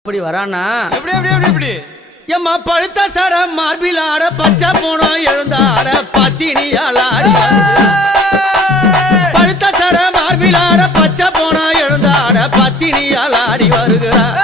இப்படி வரானா எப்படி எப்படி எப்படி எப்படி எம்மா பழுத்த சட மார்பில் ஆட பச்சை போனோம் எழுந்தாட பத்தினியால் ஆடி பழுத்த சட மார்பில் ஆட பச்சை போனோம் எழுந்தாட பத்தினியால் ஆடி வருகிறார்